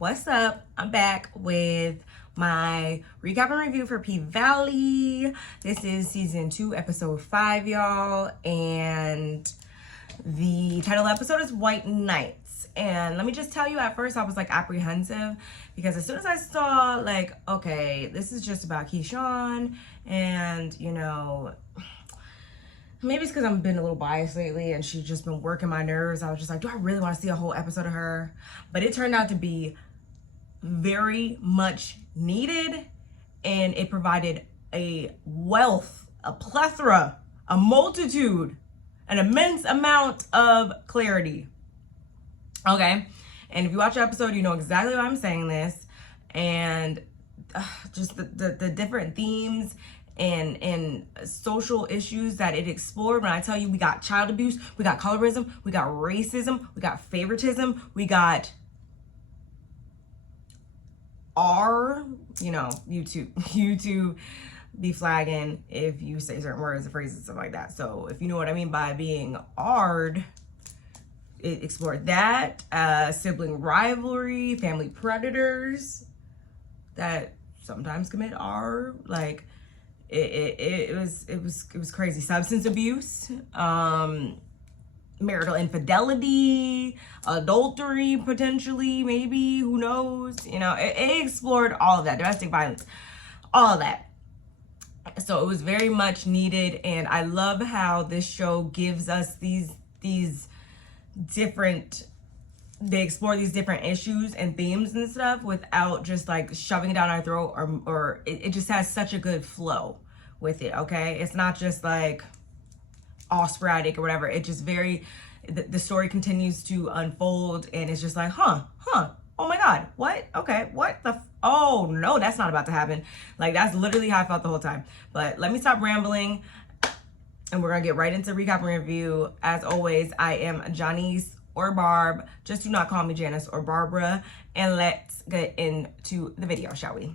What's up? I'm back with my recap and review for P-Valley. This is season 2, episode 5, y'all. And the title episode is White Nights. And let me just tell you, at first I was like apprehensive because as soon as I saw like, okay, this is just about Keyshawn and, you know, maybe it's because I've been a little biased lately and she's just been working my nerves. I was just like, do I really want to see a whole episode of her? But it turned out to be very much needed, and it provided a wealth, a plethora, a multitude, an immense amount of clarity. Okay, and if you watch the episode, you know exactly why I'm saying this, and just the different themes and social issues that it explored. When I tell you, we got child abuse, we got colorism, we got racism, we got favoritism, we got YouTube be flagging if you say certain words and phrases and stuff like that. So if you know what I mean by being R'd, it explored that, sibling rivalry, family predators that sometimes commit R, like it was crazy. Substance abuse, marital infidelity, adultery, potentially, maybe, who knows? You know, it explored all of that, domestic violence, all of that. So it was very much needed, and I love how this show gives us these different, they explore these different issues and themes and stuff without just like shoving it down our throat, or it just has such a good flow with it, okay? It's not just like all sporadic or whatever. It just the story continues to unfold, and it's just like, oh my god, what? Okay, what the oh no, that's not about to happen. Like, that's literally how I felt the whole time. But let me stop rambling, and we're gonna get right into recap and review. As always, I am Janice or Barb. Just do not call me Janice or Barbara, and let's get into the video, shall we?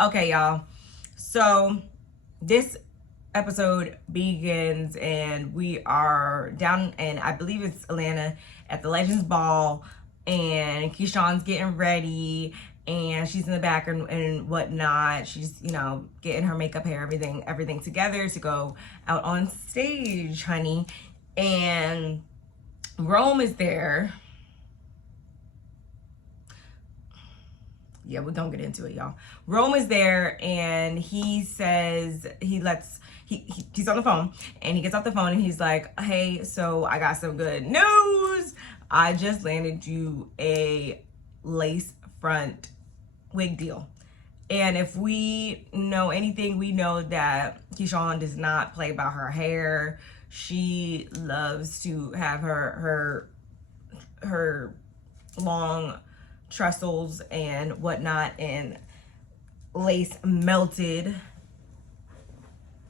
Okay, y'all, so this episode begins and we are down in, I believe it's Atlanta, at the Legends Ball, and Keyshawn's getting ready and she's in the back and whatnot. She's, you know, getting her makeup, hair, everything together to go out on stage, honey. And Rome is there. Yeah, we're gonna get into it, y'all. Rome is there, and he says he's on the phone, and he gets off the phone and he's like, hey, so I got some good news. I just landed you a lace front wig deal. And if we know anything, we know that Keyshawn does not play about her hair. She loves to have her long trestles and whatnot, and lace melted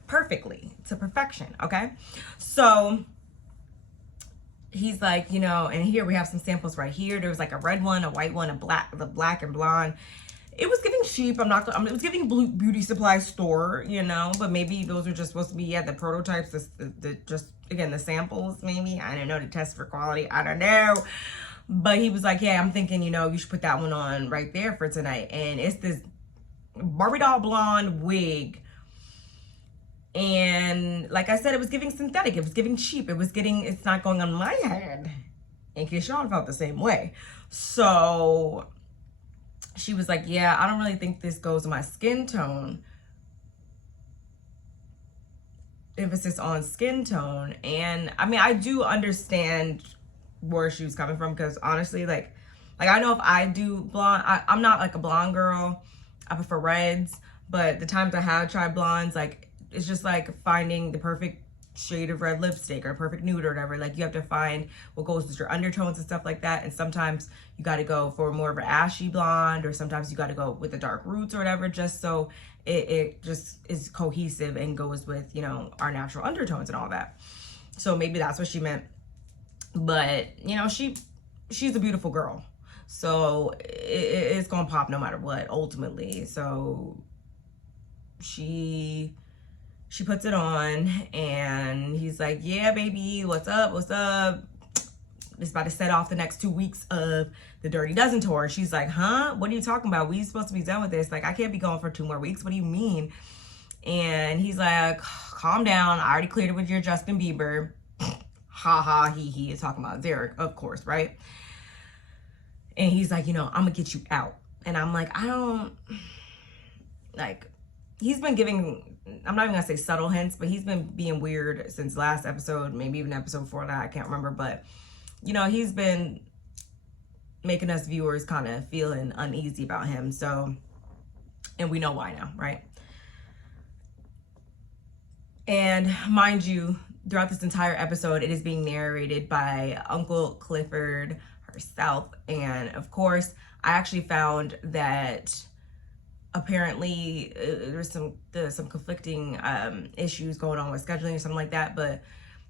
perfectly to perfection. Okay, so he's like, you know, and here we have some samples right here. There was like a red one, a white one, the black and blonde. It was giving cheap. It was giving beauty supply store, you know, but maybe those are just supposed to be, the prototypes, just again the samples, maybe, I don't know, to test for quality, I don't know. But he was like, yeah, I'm thinking, you know, you should put that one on right there for tonight. And it's this Barbie doll blonde wig. And like I said, it was giving synthetic. It was giving cheap. It's not going on my head. And Keyshawn felt the same way. So she was like, yeah, I don't really think this goes with my skin tone. Emphasis on skin tone. And I mean, I do understand where she was coming from, because honestly, like I know if I do blonde, I'm not like a blonde girl. I prefer reds, but the times I have tried blondes, like, it's just like finding the perfect shade of red lipstick or perfect nude or whatever. Like, you have to find what goes with your undertones and stuff like that. And sometimes you got to go for more of an ashy blonde, or sometimes you got to go with the dark roots or whatever, just so it just is cohesive and goes with, you know, our natural undertones and all that. So maybe that's what she meant. But, you know, she's a beautiful girl, so it's gonna pop no matter what, ultimately. So she puts it on, and he's like, yeah, baby, what's up? it's about to set off the next 2 weeks of the Dirty Dozen tour. She's like, huh? What are you talking about? We supposed to be done with this. Like, I can't be going for 2 more weeks. What do you mean? And he's like, calm down. I already cleared it with your Justin Bieber. Ha ha, he is talking about Derek, of course, right? And he's like, I'm gonna get you out. And I'm like, I don't, like, he's been giving, I'm not even gonna say subtle hints, but he's been being weird since last episode, maybe even episode before that, I can't remember. But, he's been making us viewers kind of feeling uneasy about him. So, and we know why now, right? And mind you, throughout this entire episode, it is being narrated by Uncle Clifford herself. And of course, I actually found that apparently there's some conflicting issues going on with scheduling or something like that. But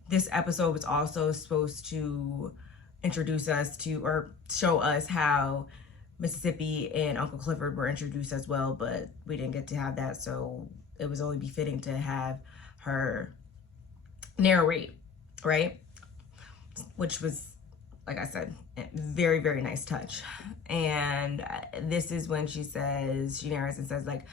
this episode was also supposed to introduce us to, or show us how Mississippi and Uncle Clifford were introduced as well. But we didn't get to have that. So it was only befitting to have her narrate, right? Which was, like I said, very, very nice touch. And this is when she narrates and says, like,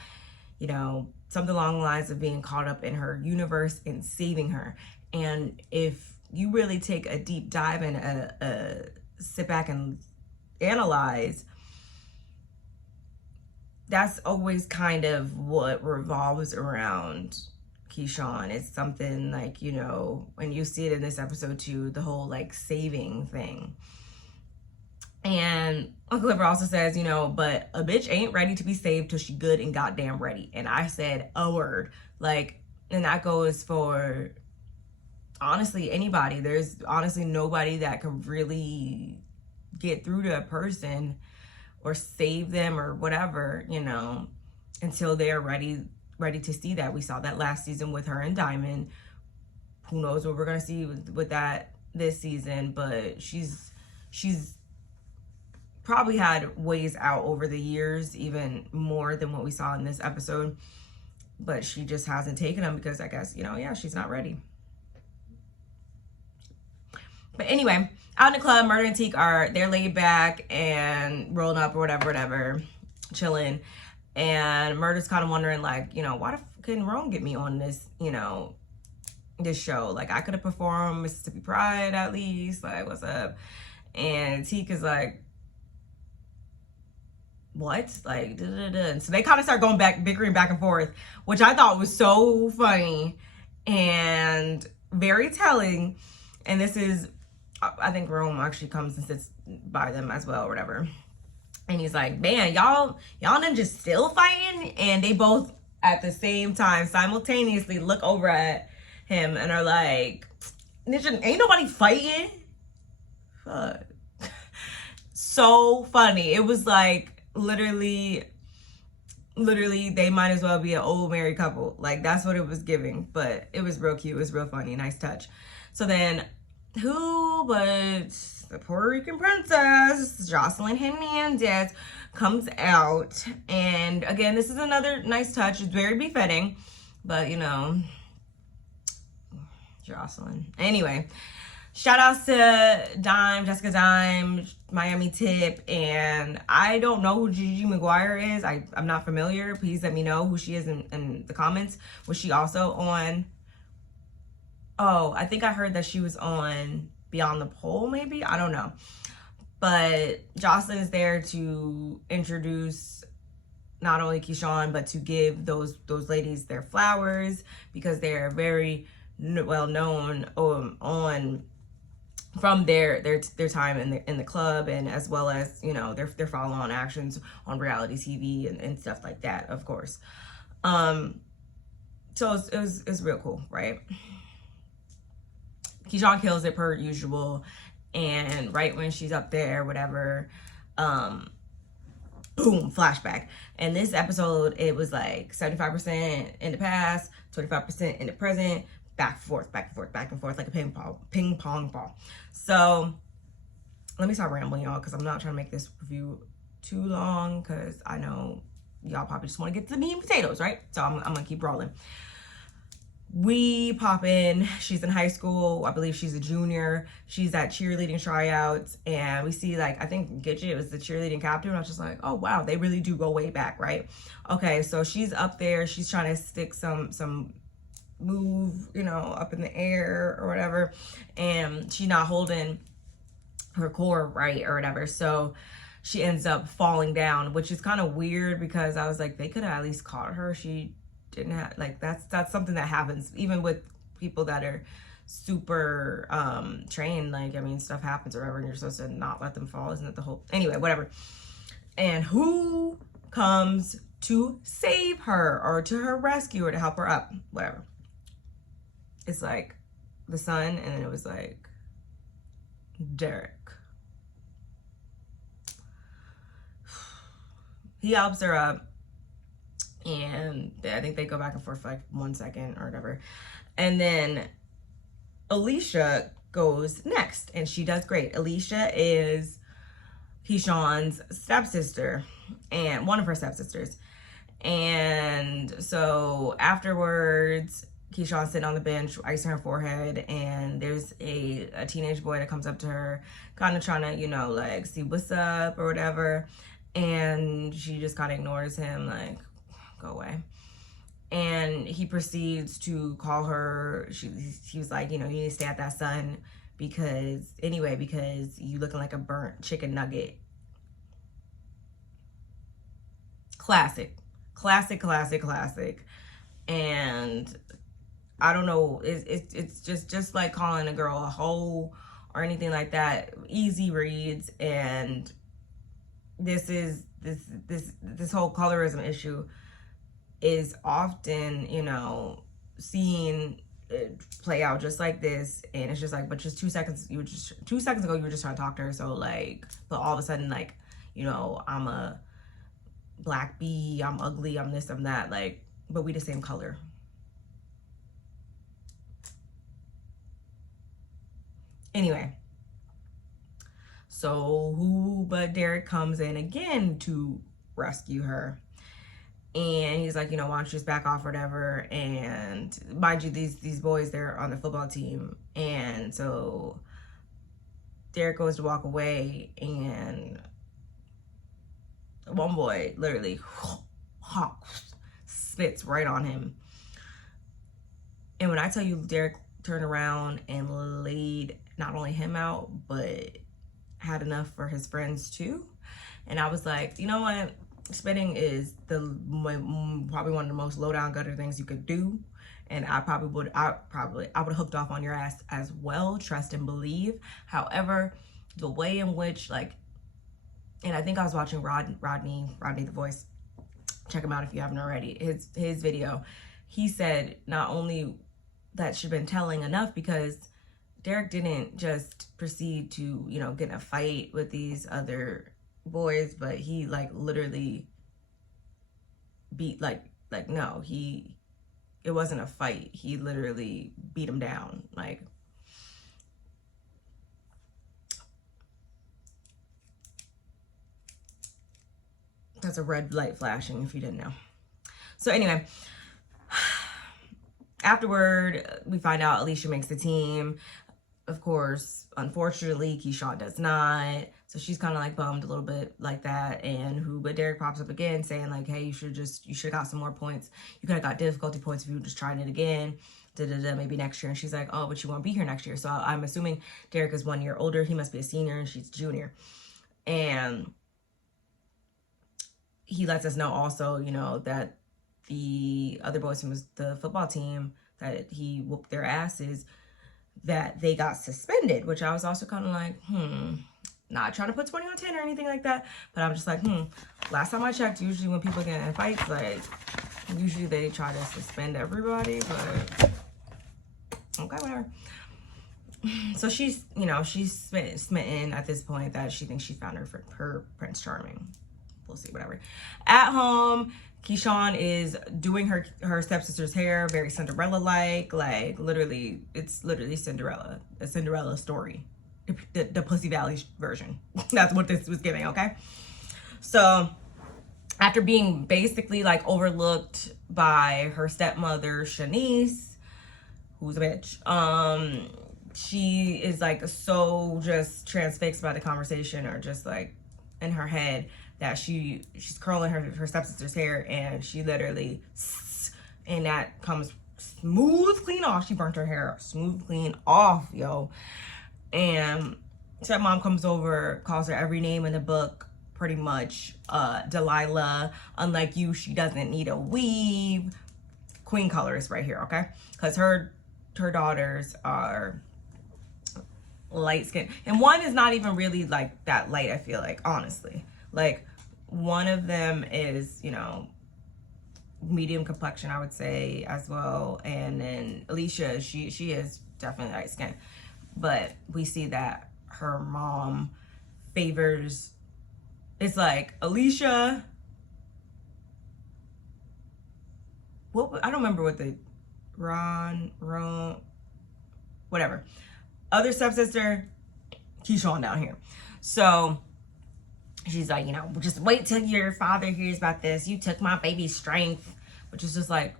something along the lines of being caught up in her universe and saving her. And if you really take a deep dive and sit back and analyze, that's always kind of what revolves around Keyshawn. It's something like, when you see it in this episode too, the whole like saving thing. And Uncle Clifford also says, but a bitch ain't ready to be saved till she good and goddamn ready. And I said a word, like, and that goes for honestly anybody. There's honestly nobody that can really get through to a person or save them or whatever, until they're ready to see that. We saw that last season with her and Diamond. Who knows what we're gonna see with that this season, but she's probably had ways out over the years, even more than what we saw in this episode. But she just hasn't taken them because I guess, she's not ready. But anyway, out in the club, Murder and Teak they're laid back and rolling up or whatever, chilling. And Murder's kind of wondering, like, why the f couldn't Rome get me on this, this show? Like, I could have performed Mississippi Pride at least. Like, what's up? And Teak is like, what? Like, da-da-da. And so they kind of start going back, bickering back and forth, which I thought was so funny and very telling. And this is, I think Rome actually comes and sits by them as well or whatever. And he's like, man, y'all ninjas still fighting? And they both at the same time simultaneously look over at him and are like, ninja, ain't nobody fighting? Fuck. So funny. It was like literally they might as well be an old married couple. Like, that's what it was giving. But it was real cute. It was real funny. Nice touch. So then who but the Puerto Rican princess, Jocelyn Hernandez, comes out. And again, this is another nice touch. It's very befitting. But, Jocelyn. Anyway, shout outs to Dime, Jessica Dime, Miami Tip. And I don't know who Gigi McGuire is. I'm not familiar. Please let me know who she is in the comments. Was she also on... Oh, I think I heard that she was on Beyond the Pole, maybe? I don't know. But Jocelyn is there to introduce not only Keyshawn, but to give those ladies their flowers because they're very well known on from their time in the club, and as well as their follow-on actions on reality TV and stuff like that, of course. So it was real cool, right? Keyshawn kills it per usual, and right when she's up there, whatever, boom, flashback. And this episode, it was like 75% in the past, 25% in the present, back and forth, like a ping pong ball. So let me stop rambling, y'all, because I'm not trying to make this review too long, because I know y'all probably just want to get to the meat and potatoes, right? So I'm gonna keep rolling. we pop in. She's in high school. I believe she's a junior. She's at cheerleading tryouts, and we see, like, I think Gidget was the cheerleading captain. I was just like, oh wow, they really do go way back, right? Okay, so she's up there. She's trying to stick some move, you know, up in the air or whatever, and she's not holding her core right or whatever. So she ends up falling down, which is kind of weird because I was like, they could have at least caught her. She didn't have, like, that's something that happens even with people that are super trained. Like, I mean, stuff happens or whatever, and you're supposed to not let them fall. Isn't it the whole, anyway, whatever. And who comes to save her or to her rescue or to help her up, whatever? It's like the son, and then it was like Derek. He helps her up, and I think they go back and forth for like 1 second or whatever. And then Alicia goes next, and she does great. Alicia is Keyshawn's stepsister, and one of her stepsisters. And so afterwards, Keyshawn's sitting on the bench, icing her forehead, and there's a teenage boy that comes up to her, kind of trying to, you know, like, see what's up or whatever. And she just kind of ignores him, like, go away. And he proceeds to call her. He was like, you know, you need to stay at that sun because you looking like a burnt chicken nugget. Classic. And I don't know, it's just like calling a girl a hoe or anything like that. Easy reads. And this whole colorism issue is often, you know, seen play out just like this. And it's just like, but just 2 seconds ago you were just trying to talk to her. So like, but all of a sudden, like, you know, I'm a black bee, I'm ugly, I'm this, I'm that, like, but we the same color. Anyway, so who but Derek comes in again to rescue her. And he's like, you know, why don't you just back off or whatever. And mind you, these boys, they're on the football team. And so Derek goes to walk away, and one boy literally spits right on him. And when I tell you Derek turned around and laid not only him out, but had enough for his friends too. And I was like, you know what? Spitting is probably one of the most low down gutter things you could do. And I would have hooked off on your ass as well, trust and believe. However, the way in which, like, and I think I was watching Rodney the Voice. Check him out if you haven't already. His video. He said not only that should have been telling enough, because Derek didn't just proceed to, you know, get in a fight with these other boys, but he, like, literally beat, no, it wasn't a fight. He literally beat him down. Like, that's a red light flashing if you didn't know. So anyway, afterward, we find out Alicia makes the team. Of course, unfortunately, Keyshawn does not. So she's kind of like bummed a little bit like that. But Derek pops up again saying like, hey, you should have got some more points. You could have got difficulty points if you were just trying it again. Maybe next year. And she's like, oh, but you won't be here next year. So I'm assuming Derek is 1 year older. He must be a senior and she's junior. And he lets us know also, you know, that the other boys from the football team that he whooped their asses, that they got suspended, which I was also kind of like, not trying to put 20 on 10 or anything like that, but I'm just like, last time I checked, usually when people get in fights, like, usually they try to suspend everybody, but okay, whatever. So she's, you know, she's smitten at this point that she thinks she found her Prince Charming. We'll see, whatever. At home, Keyshawn is doing her stepsister's hair, very Cinderella-like. Like, literally, it's literally Cinderella. A Cinderella story. The Pussy Valley version. That's what this was giving, okay? So, after being basically, like, overlooked by her stepmother, Shanice, who's a bitch. She is like so just transfixed by the conversation, or just like in her head, that she's curling her stepsister's hair, and she literally, and that comes smooth clean off. She burnt her hair smooth clean off, yo. And stepmom comes over, calls her every name in the book, pretty much. Delilah, unlike you, she doesn't need a weave. Queen colors right here, okay? Because her daughters are light skin, and one is not even really like that light, I feel like, honestly. Like, one of them is, you know, medium complexion, I would say, as well. And then Alicia, she is definitely light skin, but we see that her mom favors, it's like Alicia, what, I don't remember what the Ron, whatever, other stepsister, Keyshawn down here. So she's like, you know, just wait till your father hears about this. You took my baby's strength, which is just like,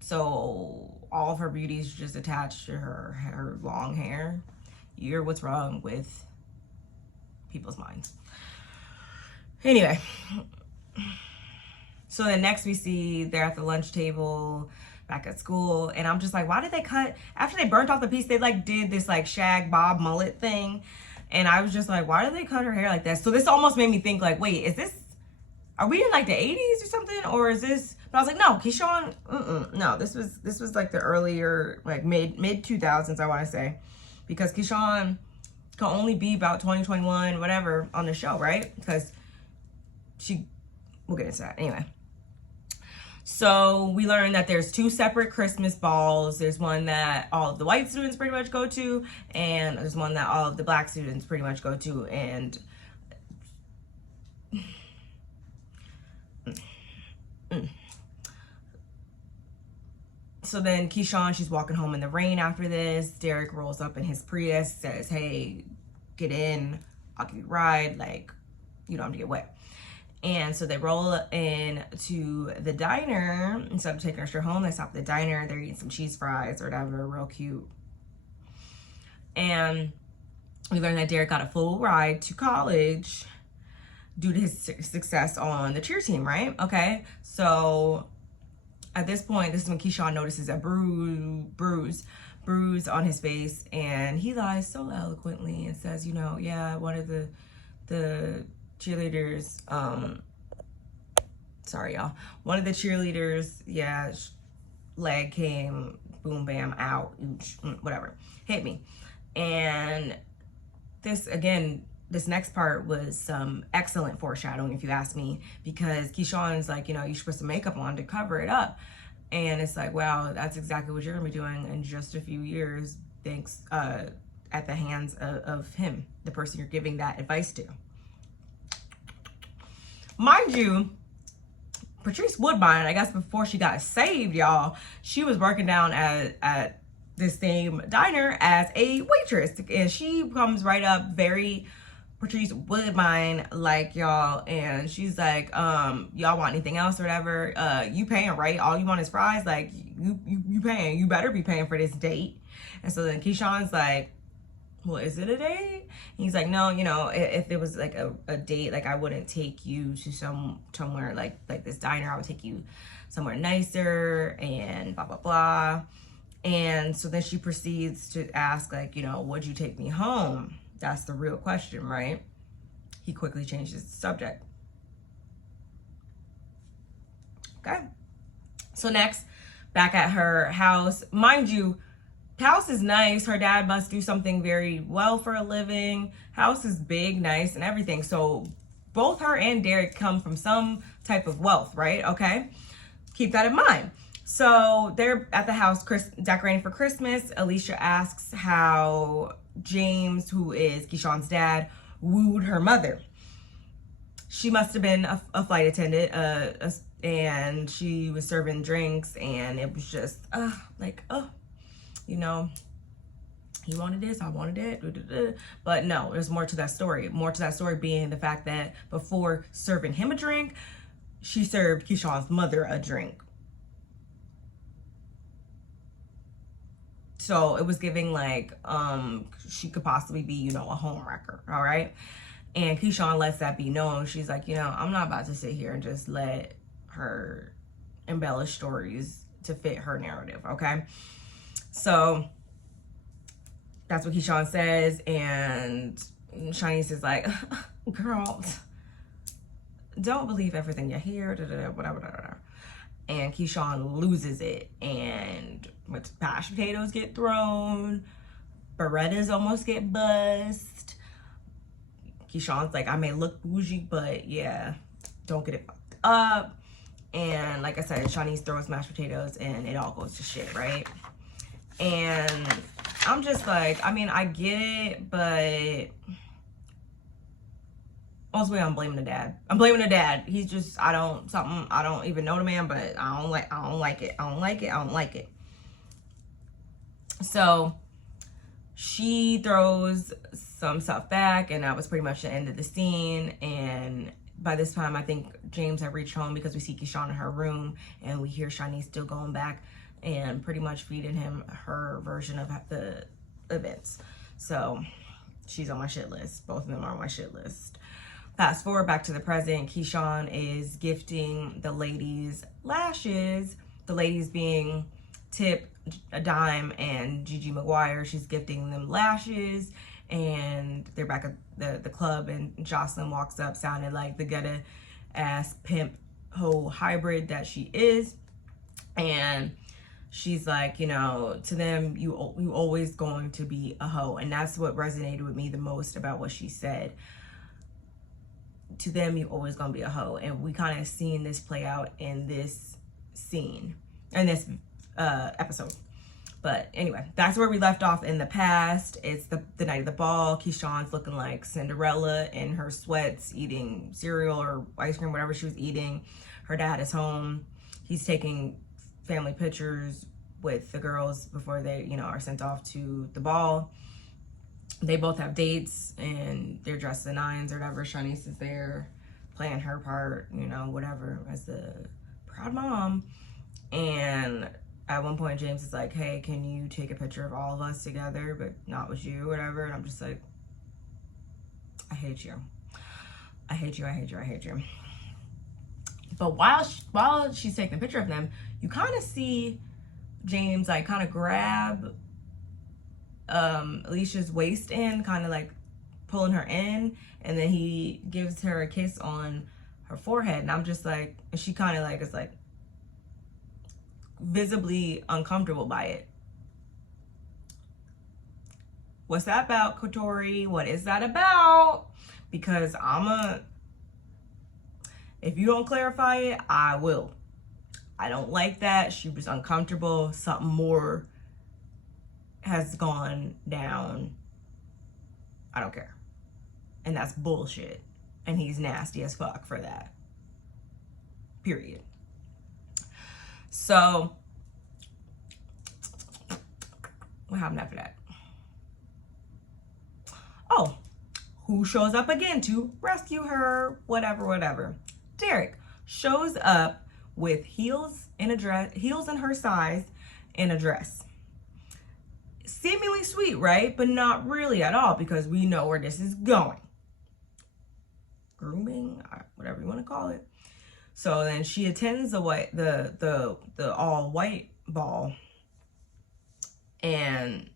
so all of her beauty is just attached to her long hair. You're what's wrong with people's minds. Anyway, so then next we see they're at the lunch table back at school, and I'm just like, why did they cut, after they burnt off the piece, they like did this like shag bob mullet thing, and I was just like, why did they cut her hair like that? So this almost made me think like, wait, is this, are we in like the 80s or something, or is this, but I was like, no, Keyshawn, no, this was like the earlier, like mid 2000s, I want to say, because Keyshawn can only be about 20, 21, whatever on the show, right? Because we'll get into that anyway. So we learned that there's 2 separate Christmas balls. There's one that all of the white students pretty much go to, and there's one that all of the black students pretty much go to. And so then Keyshawn, she's walking home in the rain after this. Derek rolls up in his Prius, says, hey, get in, I'll give you a ride, like, you don't have to get wet. And so they roll in to the diner. Instead of taking her straight home, they stop at the diner. They're eating some cheese fries or whatever, real cute. And we learned that Derek got a full ride to college due to his success on the cheer team, right? Okay, so at this point, this is when Keyshawn notices a bruise on his face, and he lies so eloquently and says, you know, yeah, one of the cheerleaders, sorry y'all, one of the cheerleaders, yeah, leg came, boom, bam, out, whatever, hit me. And this, again, this next part was some excellent foreshadowing, if you ask me, because Keyshawn's like, you know, you should put some makeup on to cover it up. And it's like, wow, that's exactly what you're gonna be doing in just a few years, thanks, at the hands of him, the person you're giving that advice to. Mind you, Patrice Woodbine, I guess before she got saved, y'all, she was working down at this same diner as a waitress, and she comes right up very Patrice Woodbine like, y'all, and she's like, y'all want anything else or whatever? You paying, right? All you want is fries? Like, you paying, you better be paying for this date. And so then Keyshawn's like, well, is it a date? And he's like, no, you know, if it was like a date, like I wouldn't take you to somewhere like this diner. I would take you somewhere nicer and blah, blah, blah. And so then she proceeds to ask, like, you know, would you take me home? That's the real question, right? He quickly changes the subject. Okay. So next, back at her house, mind you, house is nice. Her dad must do something very well for a living. House is big, nice, and everything. So both her and Derek come from some type of wealth, right? Okay. Keep that in mind. So they're at the house decorating for Christmas. Alicia asks how James, who is Keyshawn's dad, wooed her mother. She must have been a flight attendant, and she was serving drinks, and it was just, you know, he wanted this, I wanted it, but no, there's more to that story. More to that story being the fact that before serving him a drink, she served Keyshawn's mother a drink. So it was giving like she could possibly be, you know, a home wrecker, all right? And Keyshawn lets that be known. She's like, you know, I'm not about to sit here and just let her embellish stories to fit her narrative, okay? So that's what Keyshawn says, and Shanice is like, girl, don't believe everything you hear, whatever. And Keyshawn loses it, and mashed potatoes get thrown, Berettas almost get buzzed. Keyshawn's like, I may look bougie, but yeah, don't get it fucked up. And like I said, Shanice throws mashed potatoes and it all goes to shit, right? And I'm just like, I mean, I get it, but mostly I'm blaming the dad. I'm blaming the dad. He's just, I don't even know the man, but I don't like it. So she throws some stuff back, and that was pretty much the end of the scene. And by this time, I think James had reached home, because we see Keyshawn in her room and we hear Shanice still going back and pretty much feeding him her version of the events. So she's on my shit list. Both of them are on my shit list. Fast forward back to the present, Keyshawn is gifting the ladies lashes. The ladies being Tip, a Dime, and Gigi McGuire. She's gifting them lashes, and they're back at the club, and Jocelyn walks up sounding like the gutta ass pimp hoe hybrid that she is. And she's like, you know, to them, you always going to be a hoe. And that's what resonated with me the most about what she said. To them, you always gonna be a hoe. And we kind of seen this play out in this scene, in this episode. But anyway, that's where we left off in the past. It's the night of the ball. Keyshawn's looking like Cinderella in her sweats, eating cereal or ice cream, whatever she was eating. Her dad is home. He's taking family pictures with the girls before they, you know, are sent off to the ball. They both have dates, and they're dressed to the nines or whatever. Shanice is there playing her part, you know, whatever, as the proud mom. And at one point, James is like, hey, can you take a picture of all of us together, but not with you, whatever. And I'm just like, I hate you. I hate you. But while she's taking a picture of them, you kind of see James like kind of grab Alicia's waist in, kind of like pulling her in, and then he gives her a kiss on her forehead. And I'm just like, and she kind of like is like visibly uncomfortable by it. What's that about, Kotori? What is that about? Because if you don't clarify it, I will. I don't like that. She was uncomfortable. Something more has gone down. I don't care. And that's bullshit. And he's nasty as fuck for that. Period. So, what happened after that? Oh, who shows up again to rescue her? Whatever. Derek shows up with heels in her size, and a dress. Seemingly sweet, right? But not really at all, because we know where this is going. Grooming, whatever you want to call it. So then she attends the all white ball, and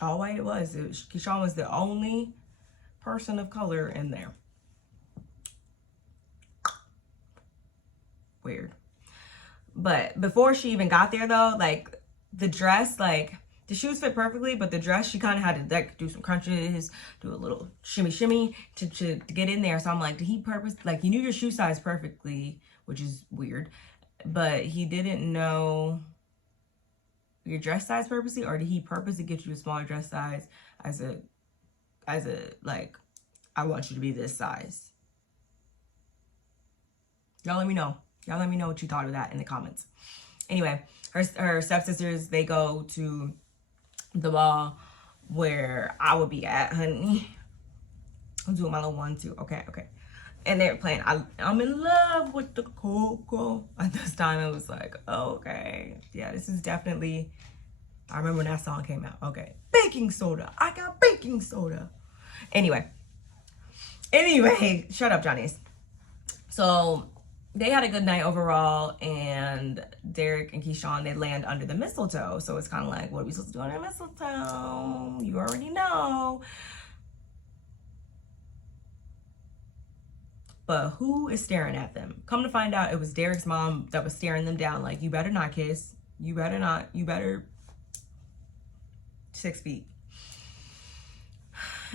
all white it was. Keyshawn was the only person of color in there. Weird. But before she even got there, though, like the dress, like the shoes fit perfectly, but the dress, she kind of had to like do some crunches, do a little shimmy to get in there. So I'm like, did he purpose, like, you knew your shoe size perfectly, which is weird, but he didn't know your dress size purposely, or did he purposely get you a smaller dress size as a like, I want you to be this size? Y'all let me know. Y'all let me know what you thought of that in the comments. Anyway, her stepsisters, they go to the ball where I would be at, honey. I'm doing my little 1, 2. Okay. And they were playing I'm in love with the cocoa. At this time it was like, okay, yeah, this is definitely, I remember when that song came out. Okay, baking soda, I got baking soda. Anyway, shut up, Johnny's. So they had a good night overall, and Derek and Keyshawn, they land under the mistletoe. So it's kind of like, what are we supposed to do under the mistletoe? You already know. But who is staring at them? Come to find out, it was Derek's mom that was staring them down like, you better not kiss. You better not. You better 6 feet.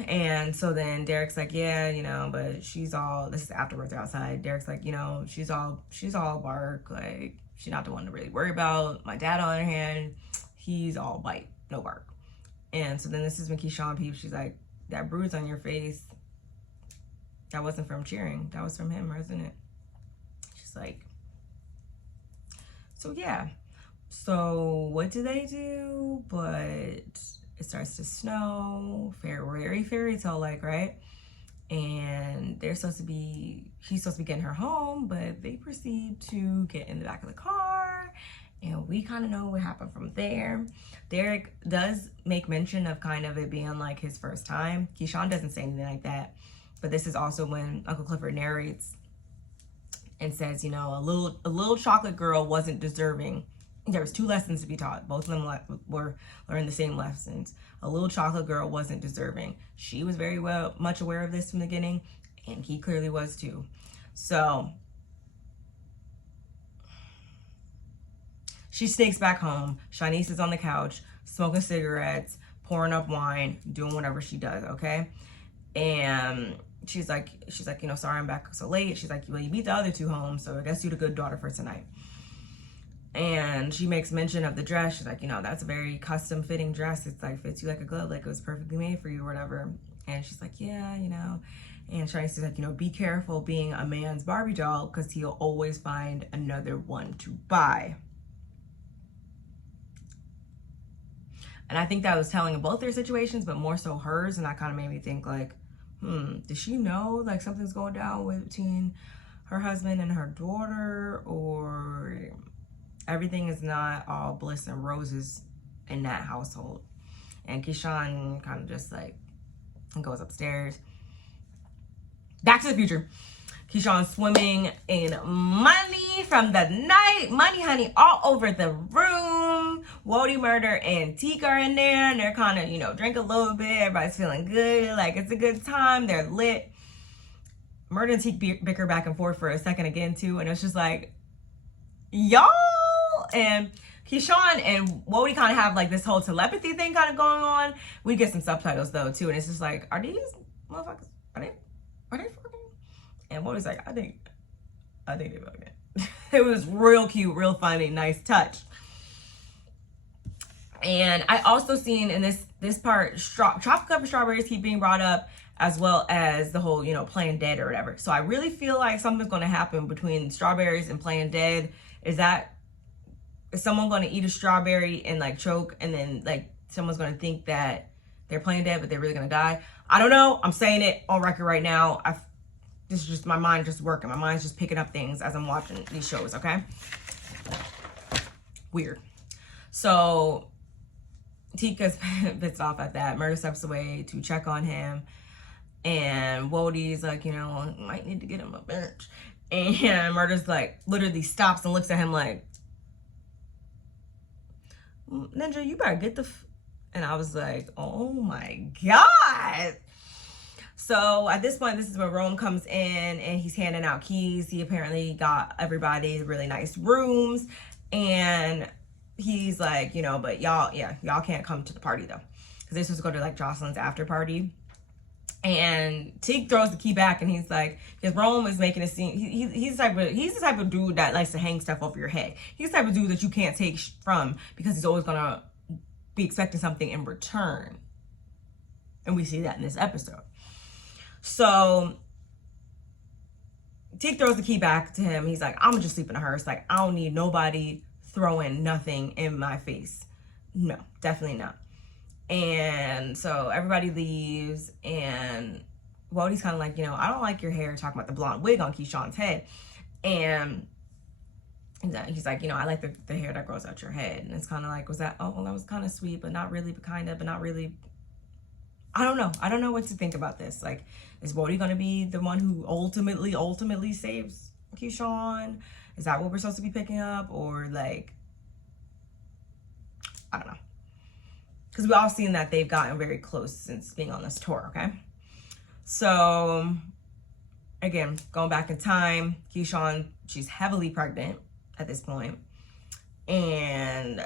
And so then Derek's like, yeah, you know, but she's all, this is afterwards outside. Derek's like, you know, she's all bark. Like, she's not the one to really worry about. My dad, on the other hand, he's all bite, no bark. And so then this is when Keyshawn peeps. She's like, that bruise on your face, that wasn't from cheering. That was from him, wasn't it? She's like, so yeah. So what do they do? But it starts to snow, very fairy tale like, right? And she's supposed to be getting her home, but they proceed to get in the back of the car, and we kind of know what happened from there. Derek does make mention of kind of it being like his first time. Keyshawn doesn't say anything like that, but this is also when Uncle Clifford narrates and says, you know, a little chocolate girl wasn't deserving. There was 2 lessons to be taught. Both of them were learning the same lessons. A little chocolate girl wasn't deserving. She was very much aware of this from the beginning, and he clearly was too. So she sneaks back home. Shanice is on the couch, smoking cigarettes, pouring up wine, doing whatever she does, okay? And she's like, you know, sorry I'm back so late. She's like, well, you beat the other 2 home, so I guess you're the good daughter for tonight. And she makes mention of the dress. She's like, you know, that's a very custom fitting dress. It's like, fits you like a glove, like it was perfectly made for you or whatever. And she's like, yeah, you know. And Shanice is like, you know, be careful being a man's Barbie doll, because he'll always find another one to buy. And I think that was telling of both their situations, but more so hers. And that kind of made me think like, does she know like something's going down between her husband and her daughter, or everything is not all bliss and roses in that household? And Keyshawn kind of just like goes upstairs. Back to the future. Keyshawn swimming in money from the night. Money, honey, all over the room. Wody Murder and Teak are in there, and they're kind of, you know, drink a little bit. Everybody's feeling good. Like, it's a good time. They're lit. Murder and Teak bicker back and forth for a second again, too. And it's just like, y'all. And Keyshawn and Wody kind of have like this whole telepathy thing kind of going on. We get some subtitles though too, and it's just like, are these motherfuckers, are they fucking? And Wody's like, I think they fucking. It was real cute, real funny, nice touch. And I also seen in this part, chocolate covered strawberries keep being brought up, as well as the whole, you know, playing dead or whatever. So I really feel like something's going to happen between strawberries and playing dead. Is someone going to eat a strawberry and like choke, and then like someone's going to think that they're playing dead, but they're really going to die? I don't know. I'm saying it on record right now. This is just my mind just working. My mind's just picking up things as I'm watching these shows, okay? Weird. So Tika's pissed off at that. Murder steps away to check on him. And Wody's like, you know, might need to get him a bench. And Murder's like, literally stops and looks at him like, Ninja, you better get and I was like, oh my God. So at this point, this is when Rome comes in and he's handing out keys. He apparently got everybody really nice rooms. And he's like, you know, but y'all can't come to the party though, because they're supposed to go to like Jocelyn's after party. And Teak throws the key back, and he's like, because Rome is making a scene. He's the type of dude that likes to hang stuff over your head. He's the type of dude that you can't take from, because he's always gonna be expecting something in return. And we see that in this episode. So Teak throws the key back to him. He's like, I'm gonna just sleep in a hearse. Like, I don't need nobody throwing nothing in my face. No, definitely not. And so everybody leaves, and Wody's kind of like, you know, I don't like your hair, talking about the blonde wig on Keyshawn's head. And he's like, you know, I like the hair that grows out your head. And it's kind of like, was that, oh, well, that was kind of sweet, but not really, but kind of, but not really. I don't know. I don't know what to think about this. Like, is Wody going to be the one who ultimately saves Keyshawn? Is that what we're supposed to be picking up? Or, like, I don't know. Because we've all seen that they've gotten very close since being on this tour, okay? So, again, going back in time, Keyshawn, she's heavily pregnant at this point. And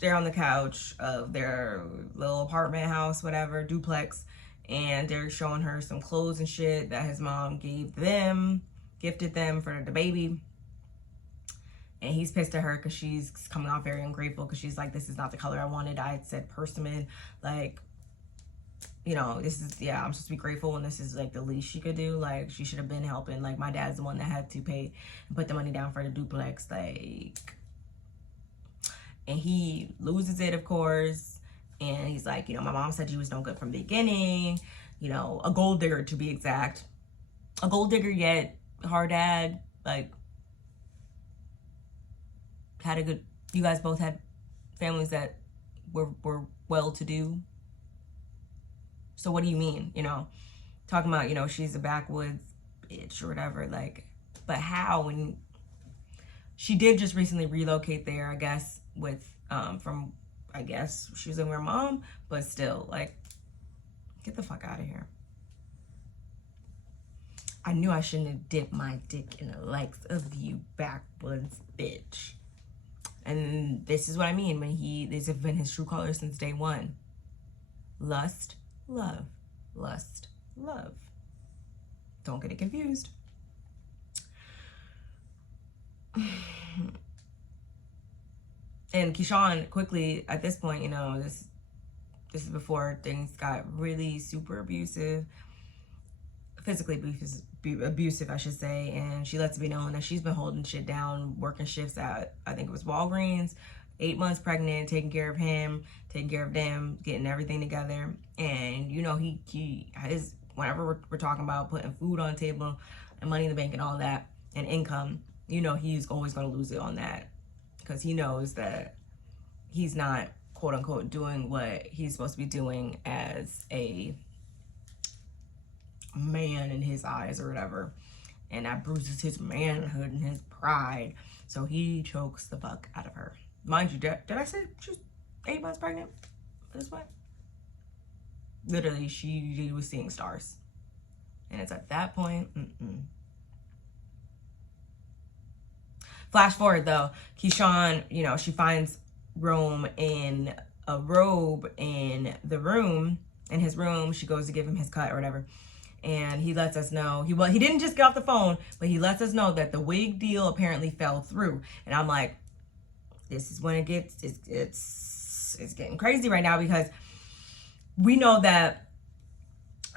they're on the couch of their little apartment house, whatever, duplex. And they're showing her some clothes and shit that his mom gifted them for the baby. And he's pissed at her because she's coming off very ungrateful because she's like, this is not the color I wanted. I had said persimmon. Like, you know, this is, yeah, I'm supposed to be grateful and this is like the least she could do. Like, she should have been helping. Like, my dad's the one that had to pay and put the money down for the duplex. Like, and he loses it, of course. And he's like, you know, my mom said you was no good from the beginning. You know, a gold digger to be exact. A gold digger yet hard dad. Like, had a good, you guys both had families that were well-to-do. So what do you mean, you know? Talking about, you know, she's a backwoods bitch or whatever, like, but how? When she did just recently relocate there, I guess, with, from, I guess, she was in with her mom, but still, like, get the fuck out of here. I knew I shouldn't have dipped my dick in the likes of you backwoods bitch. And this is what I mean when these have been his true colors since day one. Lust, love. Lust, love. Don't get it confused. And Keyshawn quickly, at this point, you know, this is before things got really super abusive. Physically abusive, I should say, and she lets it be known that she's been holding shit down, working shifts at, I think it was Walgreens, 8 months pregnant, taking care of him, taking care of them, getting everything together. And, you know, whenever we're talking about putting food on the table and money in the bank and all that, and income, you know, he's always going to lose it on that because he knows that he's not, quote unquote, doing what he's supposed to be doing as a man in his eyes or whatever, and that bruises his manhood and his pride, so he chokes the fuck out of her. Mind you, did I say she was 8 months pregnant this way? Literally, she was seeing stars, and it's at that point, Flash forward though, Keyshawn, you know, she finds Rome in a robe in the room, in his room. She goes to give him his cut or whatever. And he lets us know, he didn't just get off the phone, but he lets us know that the wig deal apparently fell through. And I'm like, this is when it gets, it's getting crazy right now, because we know that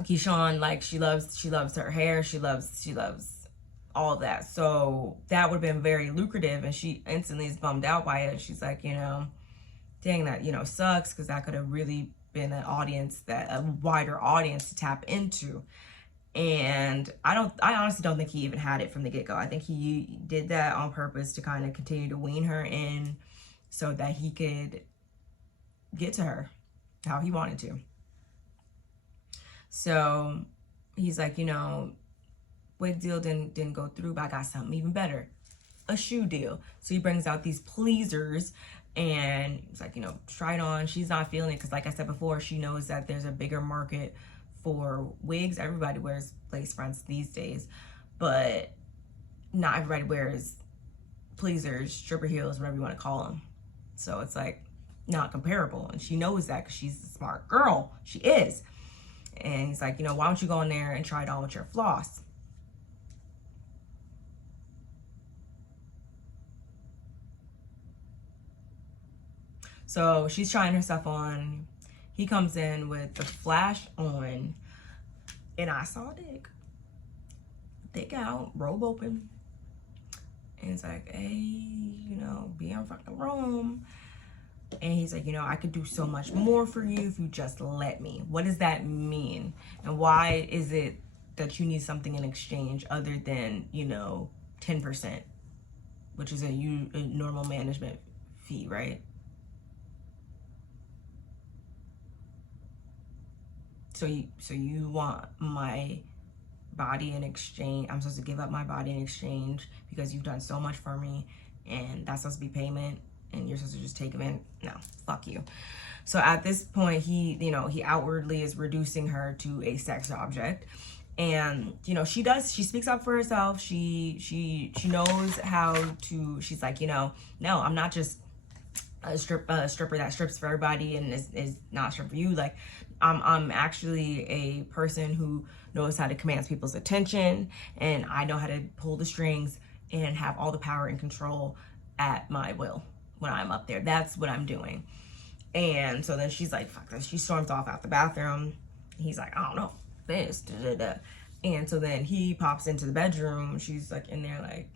Keyshawn, like, she loves her hair, she loves all that. So that would have been very lucrative, and she instantly is bummed out by it. She's like, you know, dang, that, you know, sucks, because that could have really been a wider audience to tap into. And I honestly don't think he even had it from the get-go. I think he did that on purpose to kind of continue to wean her in so that he could get to her how he wanted to. So he's like, you know, wig deal didn't go through, but I got something even better, a shoe deal. So he brings out these pleasers, and he's like, you know, try it on. She's not feeling it because, like I said before, she knows that there's a bigger market for wigs. Everybody wears lace fronts these days, but not everybody wears pleasers, stripper heels, whatever you want to call them. So it's like not comparable, and she knows that because she's a smart girl. She is. And he's like, you know, why don't you go in there and try it on with your floss? So she's trying her stuff on. He comes in with the flash on, and I saw dick. Dick out, robe open. And it's like, hey, you know, be in fucking room. And he's like, you know, I could do so much more for you if you just let me. What does that mean? And why is it that you need something in exchange other than, you know, 10%, which is a normal management fee, right? So you want my body in exchange. I'm supposed to give up my body in exchange because you've done so much for me, and that's supposed to be payment, and you're supposed to just take him in? No, fuck you. So at this point, he outwardly is reducing her to a sex object. And, you know, she speaks up for herself. She knows how to, she's like, you know, no, I'm not just a stripper that strips for everybody and is not strip for you. Like, I'm actually a person who knows how to command people's attention, and I know how to pull the strings and have all the power and control at my will when I'm up there. That's what I'm doing. And so then she's like, fuck this. She storms off out the bathroom. He's like, I don't know, this, da, da, da. And so then he pops into the bedroom. She's like in there, like,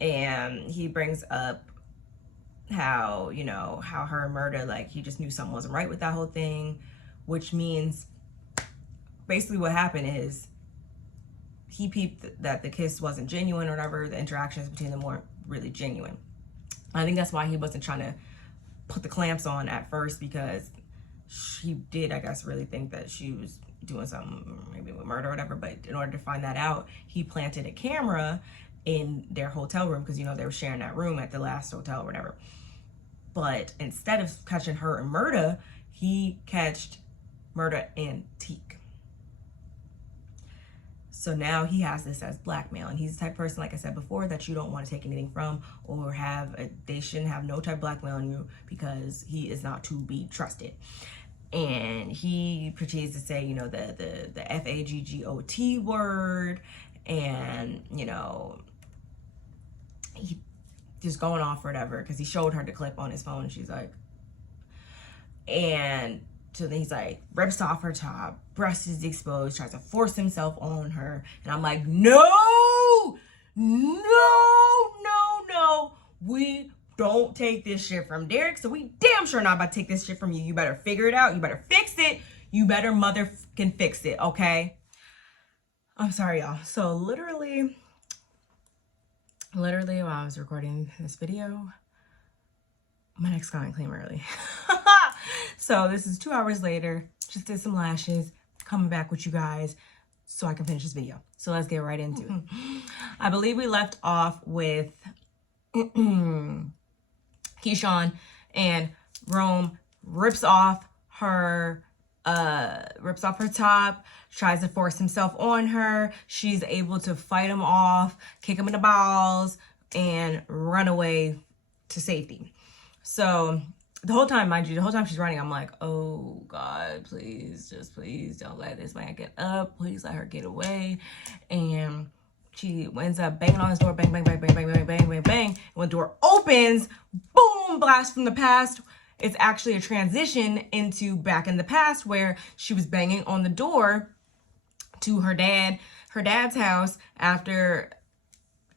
and he brings up how, you know, how her and Murda, like, he just knew something wasn't right with that whole thing, which means basically what happened is he peeped that the kiss wasn't genuine or whatever. The interactions between them weren't really genuine. I think that's why he wasn't trying to put the clamps on at first, because she did, I guess, really think that she was doing something maybe with murder or whatever. But in order to find that out, he planted a camera in their hotel room, because, you know, they were sharing that room at the last hotel or whatever. But instead of catching her and Murda, he catched Murda and Teak. So now he has this as blackmail, and he's the type of person, like I said before, that you don't want to take anything from, or they shouldn't have no type of blackmail on you, because he is not to be trusted. And he proceeds to say, you know, the FAGGOT word, and, you know, he just going off or whatever, because he showed her the clip on his phone, and she's like, and so then he's like, rips off her top, breast is exposed, tries to force himself on her. And I'm like, no, we don't take this shit from Derek, so we damn sure not about to take this shit from you. You better figure it out. You better fix it. You better motherfucking fix it, okay? I'm sorry, y'all. So literally while I was recording this video, my neck's gone clean early. So this is 2 hours later. Just did some lashes, coming back with you guys so I can finish this video. So let's get right into it. I believe we left off with Keyshawn, and Rome rips off her top, tries to force himself on her. She's able to fight him off, kick him in the balls, and run away to safety. So the whole time, mind you, the whole time she's running, I'm like, oh God, please don't let this man get up. Please let her get away. And she ends up banging on his door, bang, bang, bang, bang, bang, bang, bang, bang, bang. And when the door opens, boom, blast from the past. It's actually a transition into back in the past, where she was banging on the door to her dad's house after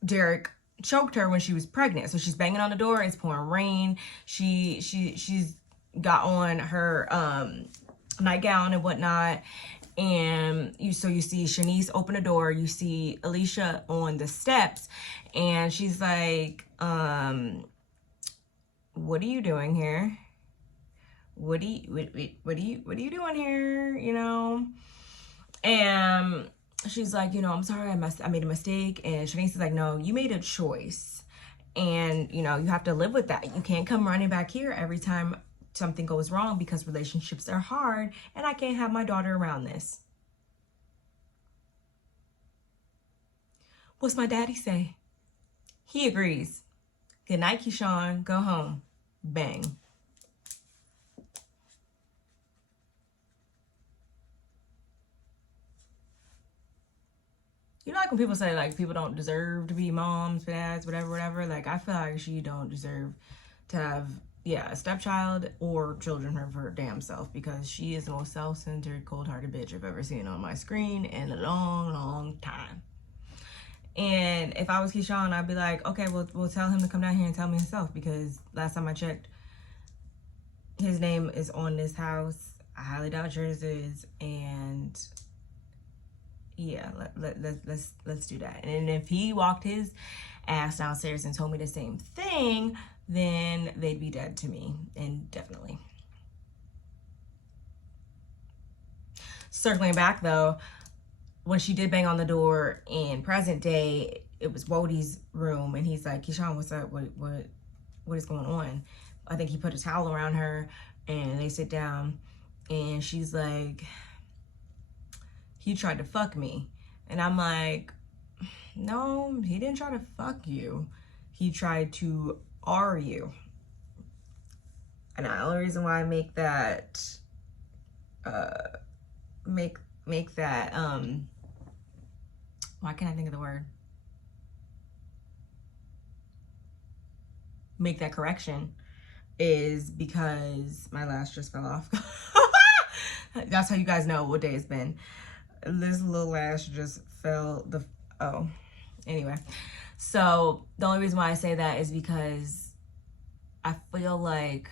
Derek choked her when she was pregnant. So she's banging on the door, it's pouring rain. She's got on her nightgown and whatnot, and you see Shanice open the door. You see Alicia on the steps, and she's like, what are you doing here? What are you doing here? You know? And she's like, you know, I'm sorry, I made a mistake. And Shanice is like, no, you made a choice. And, you know, you have to live with that. You can't come running back here every time something goes wrong, because relationships are hard, and I can't have my daughter around this. What's my daddy say? He agrees. Good night, Keyshawn. Go home. Bang. You know, like when people say, like, people don't deserve to be moms, dads, whatever. Like, I feel like she don't deserve to have, a stepchild or children of her damn self, because she is the most self-centered, cold-hearted bitch I've ever seen on my screen in a long, long time. And if I was Keyshawn, I'd be like, okay, we'll tell him to come down here and tell me himself, because last time I checked, his name is on this house. I highly doubt yours is. And yeah, let's do that. And if he walked his ass downstairs and told me the same thing, then they'd be dead to me, indefinitely. Circling back though, when she did bang on the door in present day, it was Wodie's room, and he's like, Keyshawn, what's up? What is going on? I think he put a towel around her, and they sit down, and she's like, he tried to fuck me. And I'm like, no, he didn't try to fuck you. He tried to R you. And the only reason why I make that, make that, why can't I think of the word? Make that correction is because my lash just fell off. That's how you guys know what day it's been. This little lash just fell anyway. So the only reason why I say that is because I feel like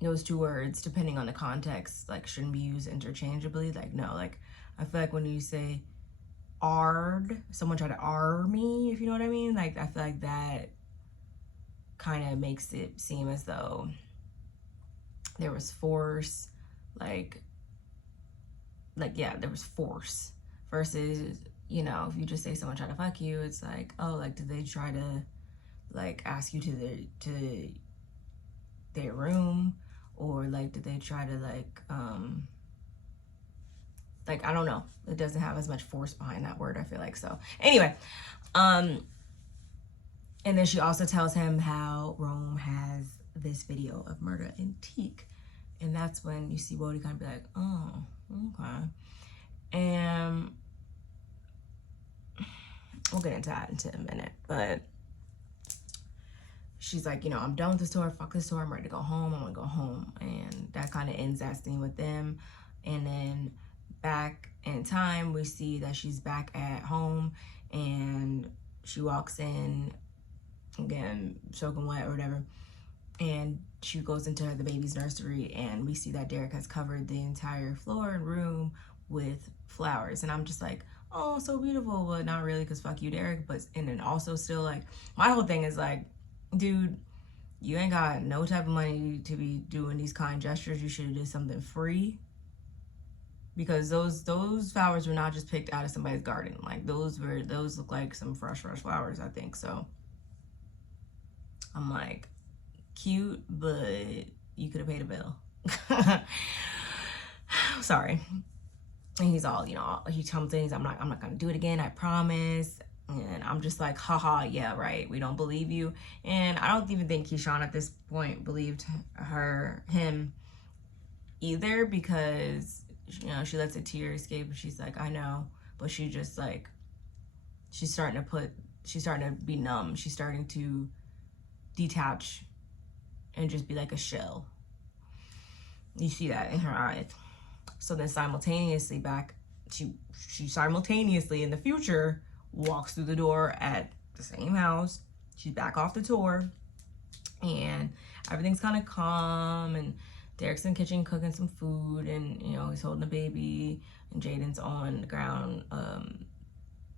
those two words, depending on the context, like shouldn't be used interchangeably. Like, no, like I feel like when you say "ard," someone tried to "r" me, if you know what I mean. Like, I feel like that kind of makes it seem as though there was force, like yeah, there was force, versus, you know, if you just say someone tried to fuck you, it's like, oh, like, did they try to like ask you to their room, or like did they try to like I don't know, it doesn't have as much force behind that word, I feel like. So anyway, and then she also tells him how Rome has this video of murder antique, and that's when you see Wody kind of be like, oh, okay. And we'll get into that in a minute, but she's like, you know, I'm done with this tour, fuck this tour, I'm ready to go home, I want to go home. And that kind of ends that scene with them. And then back in time, we see that she's back at home, and she walks in, again, soaking wet or whatever, and she goes into the baby's nursery, and we see that Derek has covered the entire floor and room with flowers. And I'm just like, oh, so beautiful, but not really, because fuck you, Derek. But, and then also still, like, my whole thing is like, dude, you ain't got no type of money to be doing these kind gestures. You should have did something free, because those flowers were not just picked out of somebody's garden. Like, those look like some fresh flowers, I think. So I'm like, cute, but you could have paid a bill. Sorry. And he's all, you know, he tells me things, I'm not gonna do it again, I promise. And I'm just like, haha, yeah, right, we don't believe you. And I don't even think Keyshawn at this point believed him either, because, you know, she lets a tear escape and she's like, I know, but she just like, she's starting to be numb. She's starting to detach and just be like a shell. You see that in her eyes. So then simultaneously she simultaneously in the future walks through the door at the same house. She's back off the tour, and everything's kind of calm, and Derek's in the kitchen cooking some food, and, you know, he's holding a baby, and Jaden's on the ground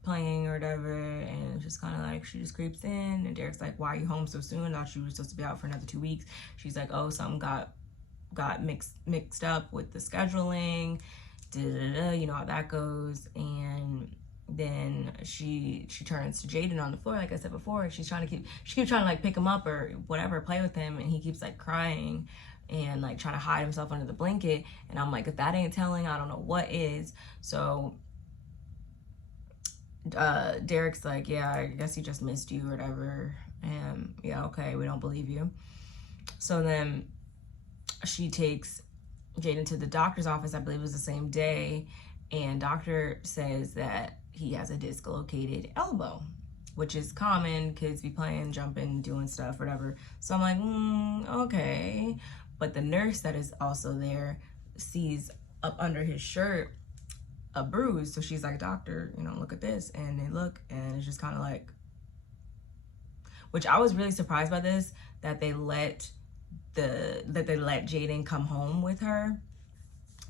playing or whatever. And it's just kind of like, she just creeps in, and Derek's like, why are you home so soon? I thought you were supposed to be out for another 2 weeks. She's like, oh, something got mixed up with the scheduling, you know how that goes. And then she turns to Jaden on the floor, like I said before. She keeps trying to like pick him up or whatever, play with him, and he keeps like crying and like trying to hide himself under the blanket. And I'm like, if that ain't telling, I don't know what is. So Derek's like, yeah, I guess he just missed you or whatever. And yeah, okay, we don't believe you. So then she takes Jaden to the doctor's office, I believe it was the same day, and doctor says that he has a dislocated elbow, which is common. Kids be playing, jumping, doing stuff, whatever. So I'm like, okay. But the nurse that is also there sees up under his shirt a bruise. So she's like, doctor, you know, look at this. And they look, and it's just kind of like, which I was really surprised by this, that they let Jaden come home with her.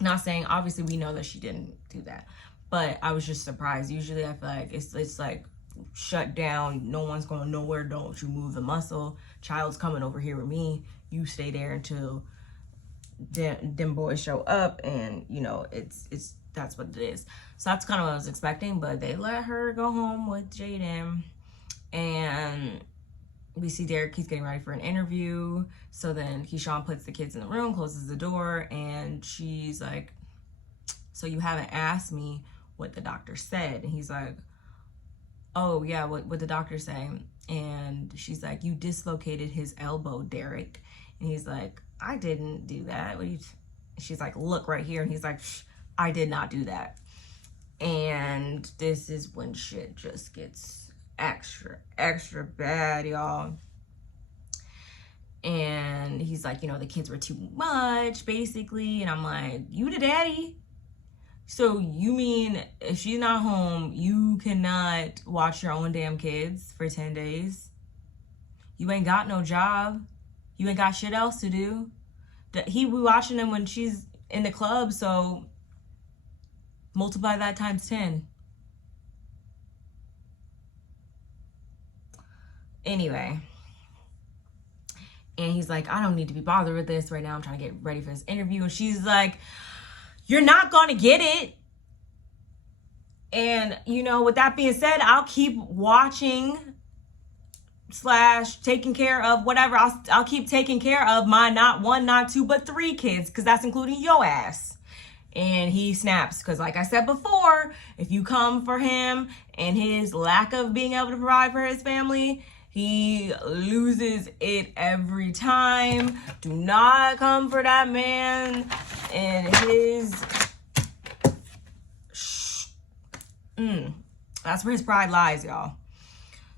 Not saying, obviously we know that she didn't do that, but I was just surprised. Usually I feel like it's like shut down, no one's going nowhere, don't you move the muscle, child's coming over here with me, you stay there until them boys show up, and you know, it's that's what it is. So that's kind of what I was expecting, but they let her go home with Jaden, and we see Derek, he's getting ready for an interview. So then Keyshawn puts the kids in the room, closes the door, and she's like, so you haven't asked me what the doctor said. And he's like, oh yeah, what the doctor saying? And she's like, you dislocated his elbow, Derek. And he's like, I didn't do that. She's like, look right here. And he's like, I did not do that. And this is when shit just gets extra bad, y'all. And he's like, you know, the kids were too much, basically. And I'm like, you the daddy? So you mean if she's not home, you cannot watch your own damn kids for 10 days? You ain't got no job. You ain't got shit else to do. He be watching them when she's in the club, so multiply that times 10. Anyway. And he's like, I don't need to be bothered with this right now. I'm trying to get ready for this interview. And she's like, you're not going to get it. And, you know, with that being said, I'll keep watching / taking care of whatever. I'll keep taking care of my not 1, not 2, but 3 kids, because that's including your ass. And he snaps, because like I said before, if you come for him and his lack of being able to provide for his family, he loses it every time. Do not come for that man and his... That's where his pride lies, y'all.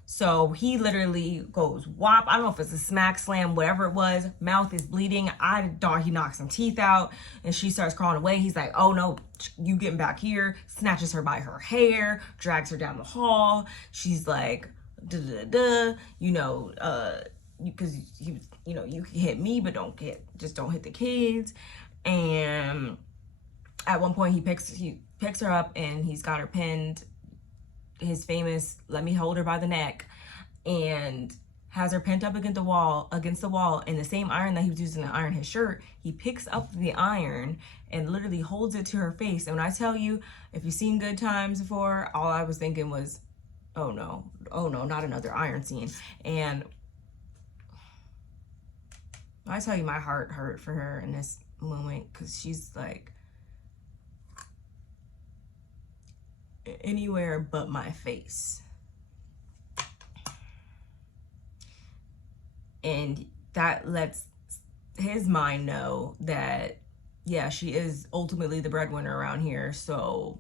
So he literally goes whop. I don't know if it's a smack slam, whatever it was. Mouth is bleeding. I thought he knocked some teeth out. And she starts crawling away. He's like, oh no, you getting back here. Snatches her by her hair. Drags her down the hall. She's like... you know, because you know, you can hit me, but don't hit the kids. And at one point he picks her up and he's got her pinned, his famous let me hold her by the neck, and has her pinned up against the wall, and the same iron that he was using to iron his shirt, he picks up the iron and literally holds it to her face. And when I tell you, if you've seen Good Times before, all I was thinking was, oh no, not another iron scene. And I tell you, my heart hurt for her in this moment, because she's like, anywhere but my face. And that lets his mind know that, yeah, she is ultimately the breadwinner around here. So,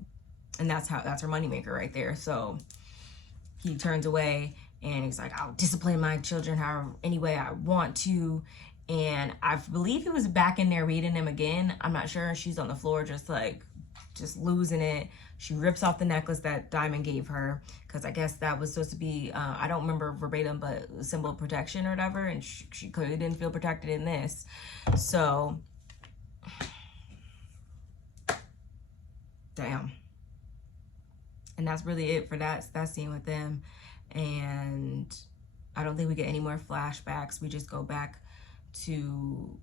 and that's her moneymaker right there. So he turns away and he's like, I'll discipline my children any way I want to. And I believe he was back in there reading them again. I'm not sure. She's on the floor just losing it. She rips off the necklace that Diamond gave her, because I guess that was supposed to be, I don't remember verbatim, but a symbol of protection or whatever. And she clearly didn't feel protected in this. So, damn. And that's really it for that scene with them. And I don't think we get any more flashbacks. We just go back to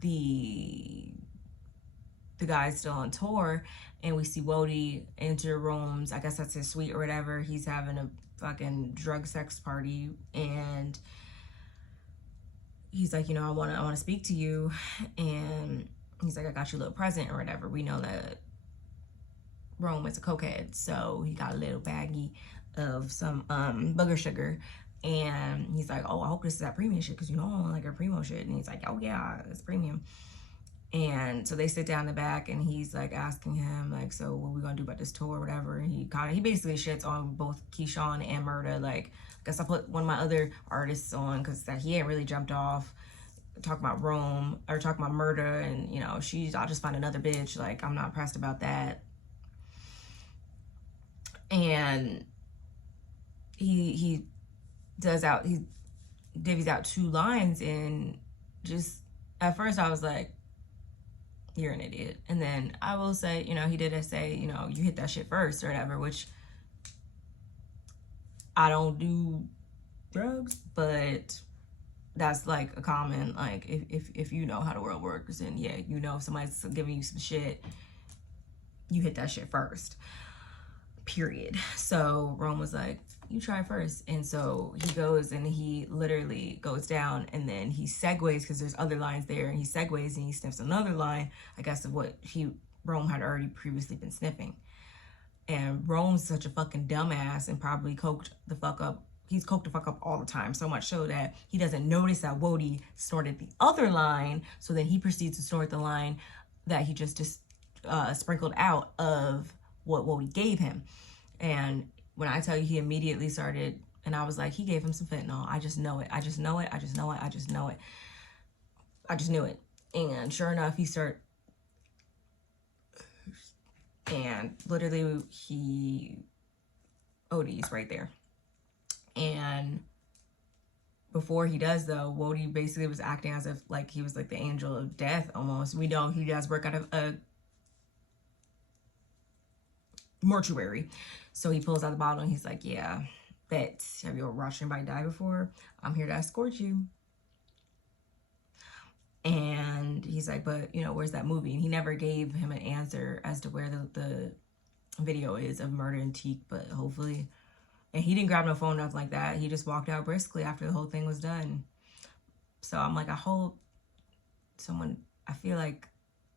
the guy's still on tour, and we see Wody enter rooms. I guess that's his suite or whatever. He's having a fucking drug sex party, and he's like, you know, I want to speak to you. And he's like, I got you a little present or whatever. We know that Rome is a cokehead, so he got a little baggie of some booger sugar. And he's like, oh, I hope this is that premium shit, because you know I don't like our primo shit. And he's like, oh yeah, it's premium. And so they sit down in the back, and he's like asking him, like, so what are we gonna do about this tour or whatever? And he basically shits on both Keyshawn and Murda. Like, I guess I put one of my other artists on, because he ain't really jumped off. Talking about Rome, or talking about Murda, and you know, I'll just find another bitch. Like, I'm not pressed about that. And he divvies out 2 lines, and just at first I was like, you're an idiot. And then I will say, you know, he did say, you know, you hit that shit first or whatever, which I don't do drugs, but that's like a common, like, if you know how the world works, and yeah, you know, if somebody's giving you some shit, you hit that shit first, period. So Rome was like, you try first. And so he goes and he literally goes down, and then he segues, because there's other lines there, and he segues and he sniffs another line, I guess, of what Rome had already previously been sniffing. And Rome's such a fucking dumbass and probably coked the fuck up. He's coked the fuck up all the time, so much so that he doesn't notice that Wody snorted the other line. So then he proceeds to snort the line that he just sprinkled out of what Wody gave him. And when I tell you, he immediately started, and I was like, he gave him some fentanyl. I just know it. I just know it. I just know it. I just know it. I just knew it. And sure enough, he started, and literally he ODs right there. And before he does, though, Wody basically was acting as if like he was like the angel of death almost. We know he does work out of a mortuary. So he pulls out the bottle and he's like, yeah, bet. Have you ever watched anybody die before? I'm here to escort you. And he's like, but, you know, where's that movie? And he never gave him an answer as to where the video is of Murder and Teak, but hopefully. And he didn't grab no phone, nothing like that. He just walked out briskly after the whole thing was done. So I'm like, I feel like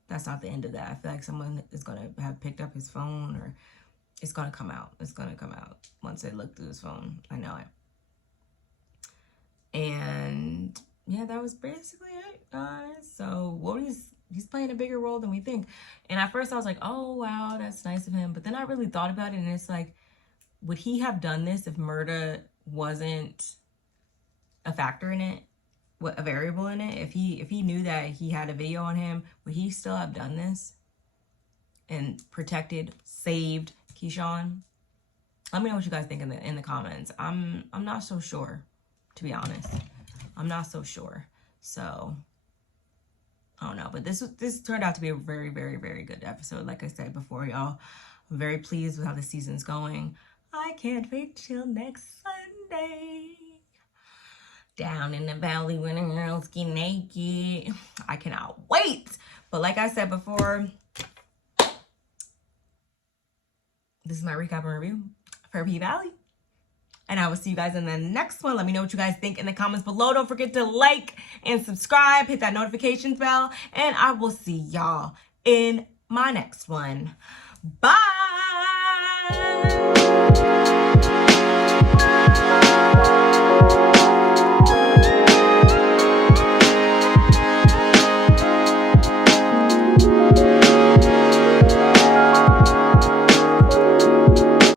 that's not the end of that. I feel like someone is going to have picked up his phone, or it's going to come out. It's going to come out once they look through his phone. I know it. And yeah, that was basically it, guys. So he's playing a bigger role than we think. And at first I was like, oh, wow, that's nice of him. But then I really thought about it, and it's like, would he have done this if murder wasn't a factor in it, a variable in it? If he knew that he had a video on him, would he still have done this and protected, saved Keyshawn? Let me know what you guys think in the comments. I'm not so sure, to be honest. I'm not so sure. So I don't know, but this turned out to be a very, very, very good episode. Like I said before, y'all, I'm very pleased with how the season's going. I can't wait till next Sunday. Down in the valley when the girls get naked. I cannot wait. But like I said before, this is my recap and review for P-Valley. And I will see you guys in the next one. Let me know what you guys think in the comments below. Don't forget to like and subscribe. Hit that notifications bell. And I will see y'all in my next one. Bye.